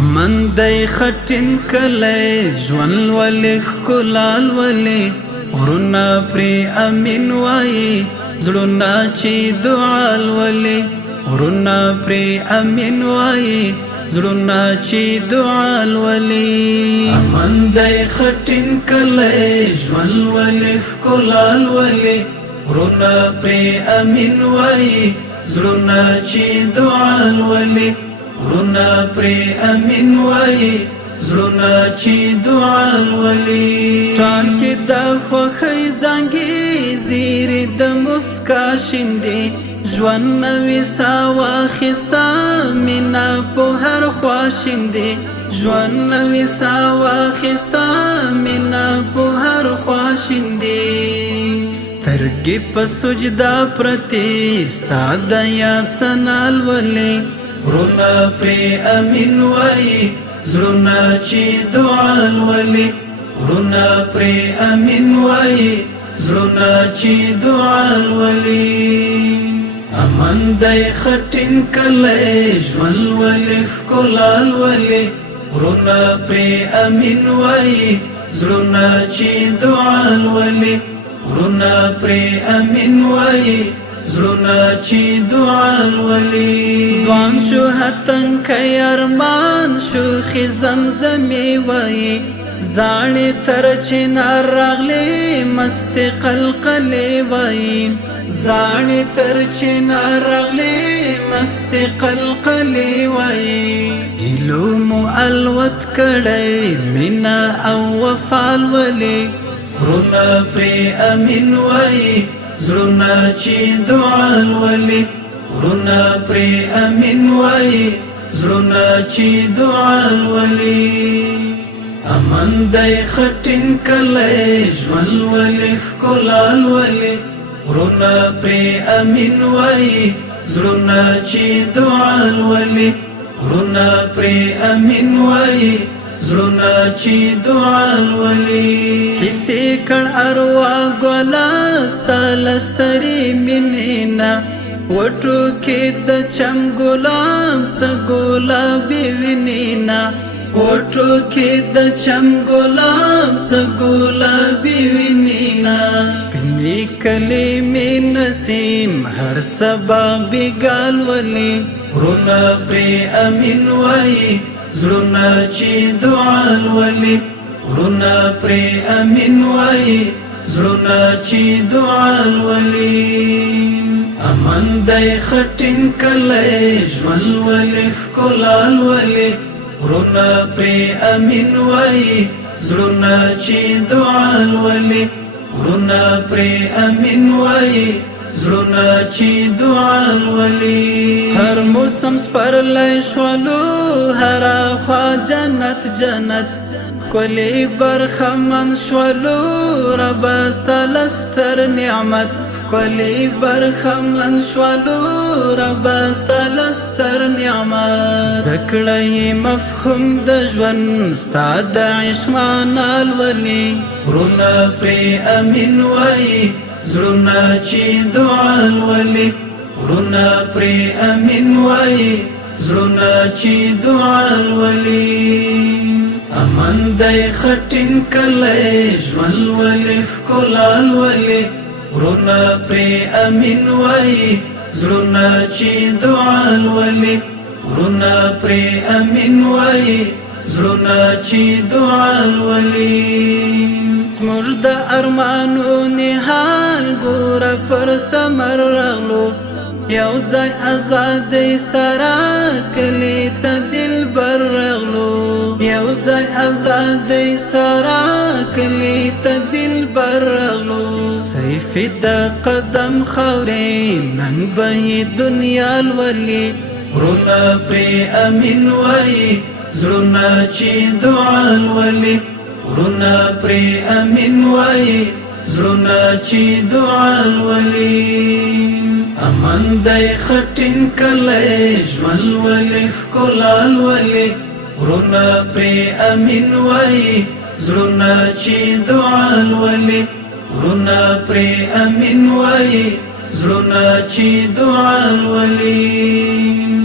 امن دی خټین کلی ژوند ولې ښکلال ولې غرونه پرې امین وایي زړونه چې دعا لولي غرونه پرې امین وایي زړونه چې دعا لولي امن دی خټین کلی ژوند ولې ښکلال ولې غرونه پرې امین وایي زړونه چې دعا لولي غرونه پرې امین وایي زړونه چې دعا لولي ټال کې د خوښۍ زانګې زیرې د مسکا شیندې ژوند نوې ساه واخیسته مینه په هر خوا شیندې ژوند نوې ساه واخیسته مینه په هر خوا شیندې سترګې په سجده پرتې ستا د یاد ثنا لولې غرونه پرې امین وایي زړونه چې دعا لولي غرونه پرې امین وایي زړونه چې دعا لولي امن دی خټین کلی ژوند ولې ښکلال ولې غرونه پرې امین وایي زړونه چې دعا لولي غرونه پرې امین وایي زړونه چې دعا لولي ځوان شو هتنکی ارمان شو خې زمزمې وایي زاړې تر چنار راغلې مستې قلقلې وایي زاړې تر چنار راغلې مستې قلقلې وایي هیلو مو الوت کړی مینه او وفا لولې غرونه پرې امین وایي زړونه چې دعا لولي غرونه پرې امین وایي زړونه چې دعا لولي امن دی خټین کلی ژوند ولې ښکلال ولې غرونه پرې امین وایي زړونه چې دعا لولي غرونه پرې امین وایي زړونه چې دعا لولي حسې کړ اروا ګله ستا لسترې مینې نه وټو کې د چم ګلاب څه ګلابي وینې نه وټو کې د چم ګلاب څه ګلابي وینې نه سپینې کلمې نسیم هر سبا بېګال ولي غرونه پرې امین وایي زړونه چې دعا لولي غرونه پرې امین وایي زړونه چې دعا لولي امن دی خټین کلی ژوند ولې ښکلال ولې غرونه پرې امین وایي زړونه چې دعا لولي غرونه پرې امین وایي زړونه چې دعا لولي هر موسم سپرلی شولو هر خوا جنت جنت کلی برخمن شولو ربه ستا لستر نعمت کلی برخمن شولو ربه ستا لستر نعمت زده کړی مفهوم د ژوند ستا د عشق معنا لولي غرونه پرې امین وایي زړونه چې دعا لولي غرونه پرې امین وایي زړونه چې دعا لولي امن دی خټین کلی ژوند ولې ښکلال ولې غرونه پرې امین وایي زړونه چې دعا لولي غرونه پرې امین وایي زړونه چې دعا لولي زموږ د ارمانو نهال ګوره پر ثمر راغلو یو ځای ازادۍ سره کلي ته دلبر راغلو یو ځای ازادۍ سره کلي ته دلبر راغلو سیف د قدم خاورې نن به یې دنیا لولي غرونه پرې امین وایي زړونه چې دعا لولي غرونه پرې امین وایي زړونه چې دعا لولي امن دی خټین کلی ژوند ولې ښکلال ولې غرونه پرې امین وایي زړونه چې دعا لولي غرونه پرې امین وایي زړونه چې دعا لولي